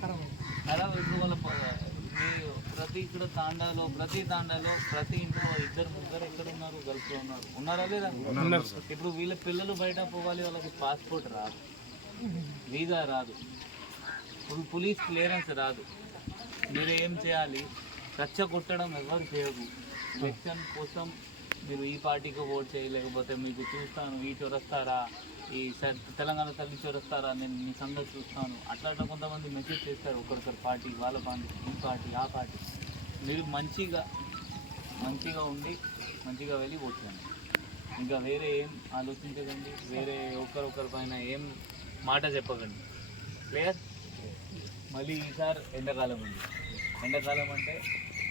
ఖరాబ్ అయిపోయి వాళ్ళ ప్రతి ఇక్కడ తాండాలో ప్రతి తాండాలో ప్రతి ఇంట్లో ఇద్దరు ముగ్గురు ఎక్కడ ఉన్నారు గల్ఫ్లో ఉన్నారు ఉన్నారా లేదా ఇప్పుడు వీళ్ళ పిల్లలు బయట పోవాలి వాళ్ళకి పాస్పోర్ట్ రాదు వీసా రాదు ఇప్పుడు పోలీస్ క్లియరెన్స్ రాదు మీరు ఏం చేయాలి రచ్చ కొట్టడం ఎవరు చేయదు ఎలక్షన్ కోసం మీరు ఈ పార్టీకి ఓట్ చేయలేకపోతే మీకు చూస్తాను ఈ చొరస్తారా ఈ తెలంగాణ తల్లి చొరస్తారా నేను మీ సంగతి చూస్తాను అట్లా అట్లా కొంతమంది మెసేజ్ చేస్తారు ఒకరికొకరు పార్టీ వాళ్ళ పార్టీ ఈ పార్టీ ఆ పార్టీ మీరు మంచిగా మంచిగా ఉండి మంచిగా వెళ్ళి ఓట్ చేయండి ఇంకా వేరే ఏం ఆలోచించకండి వేరే ఒకరొకరి పైన ఏం మాట చెప్పకండి క్లియర్ మళ్ళీ ఈసారి ఎండాకాలం ఉంది ఎండాకాలం అంటే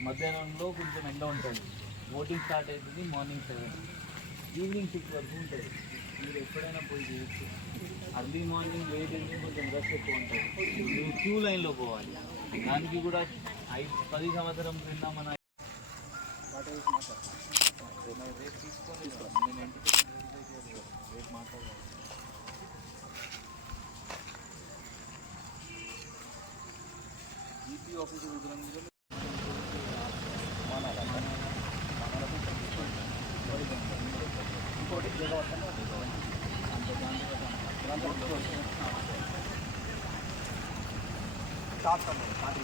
మధ్యాహ్నంలో కొంచెం ఎండ ఉంటుంది ఓటింగ్ స్టార్ట్ అవుతుంది మార్నింగ్ సెవెన్ ఈవినింగ్ సిక్స్ వరకు ఉంటుంది మీరు ఎప్పుడైనా పోయి చేయొచ్చు అర్లీ మార్నింగ్ లేట్ అయితే కొంచెం రష్ ఎక్కువ ఉంటుంది మీరు క్యూ లైన్లో పోవాలి దానికి కూడా ఐదు పది సంవత్సరం క్రింద మన రేపు తీసుకొని నేను మాట్లాడాలి 打车，打的。